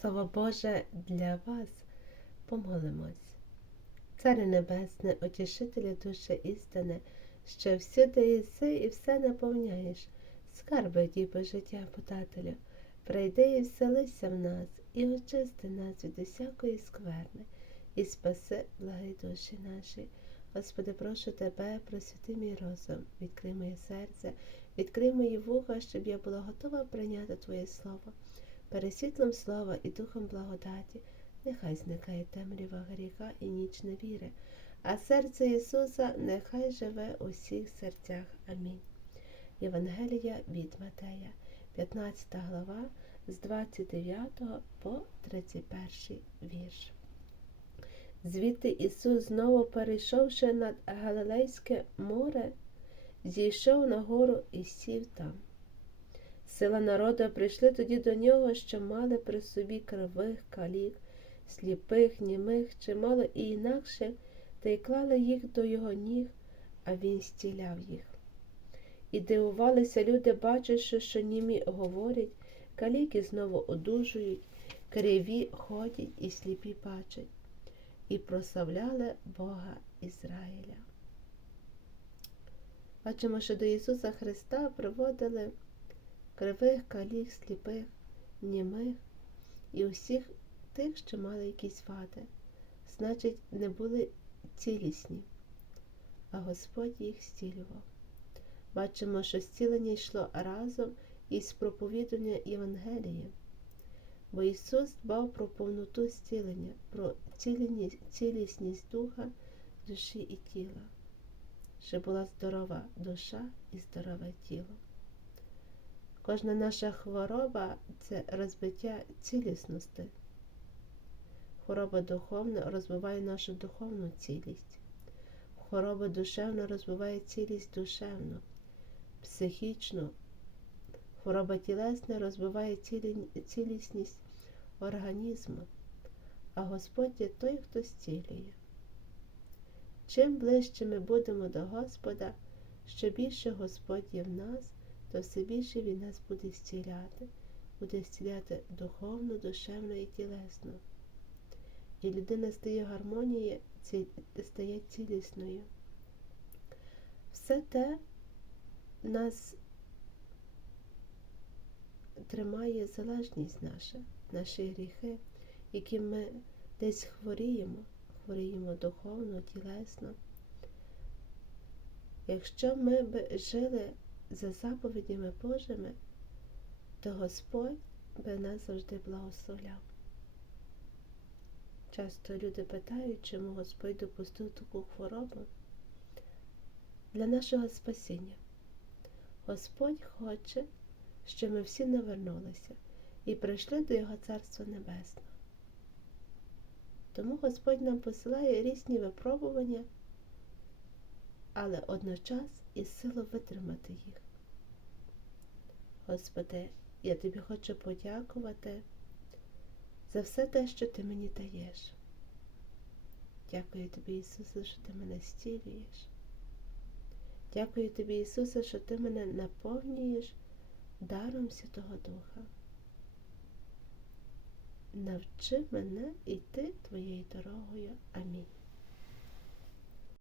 Слово Боже для вас помолимось. Царе Небесне, утішителю душі істини, що всюди єси і все наповняєш, скарби діби життя подателю, прийди і вселися в нас, і очисти нас від усякої скверни, і спаси благі душі наші. Господи, прошу Тебе, просвіти мій розум, відкрий моє серце, відкрий мої вуха, щоб я була готова прийняти Твоє Слово. Пересвітлом слова і духом благодаті, нехай зникає темрява гріха і ніч невіри, а серце Ісуса нехай живе у всіх серцях. Амінь. Євангелія від Матея, 15 глава, з 29 по 31 вірш. Звідти Ісус, знову перейшовши над Галилейське море, зійшов на гору і сів там. Сила народу прийшли тоді до нього, що мали при собі кривих, калік, сліпих, німих, чимало і інакше, та й клали їх до його ніг, а він стіляв їх. І дивувалися люди, бачивши, що німі говорять, каліки знову одужують, криві ходять і сліпі бачать, і прославляли Бога Ізраїля. Бачимо, що до Ісуса Христа приводили кривих, калік, сліпих, німих і усіх тих, що мали якісь вади, значить, не були цілісні, а Господь їх зцілював. Бачимо, що зцілення йшло разом із проповідування Євангелії, бо Ісус дбав про повноту зцілення, про цілісність духа, душі і тіла, щоб була здорова душа і здорове тіло. Кожна наша хвороба це розбиття цілісності. Хвороба духовна розбиває нашу духовну цілість. Хвороба душевна розбиває цілість душевну, психічну. Хвороба тілесна розбиває цілісність організму, а Господь є той, хто зцілює. Чим ближче ми будемо до Господа, що більше Господь є в нас, то все більше Він нас буде зціляти, буде зціляти духовно, душевно і тілесно. І людина стає гармонією, стає цілісною. Все те нас тримає залежність наша, наші гріхи, які ми десь хворіємо, хворіємо духовно, тілесно. Якщо ми б жили за заповідями Божими, то Господь би нас завжди благословляв. Часто люди питають, чому Господь допустив таку хворобу для нашого спасіння. Господь хоче, щоб ми всі навернулися і прийшли до Його Царства Небесного. Тому Господь нам посилає різні випробування, але одночас і силу витримати їх. Господи, я тобі хочу подякувати за все те, що ти мені даєш. Дякую тобі, Ісусе, що ти мене зцілюєш. Дякую тобі, Ісусе, що ти мене наповнюєш даром Святого Духа. Навчи мене йти твоєю дорогою. Амінь.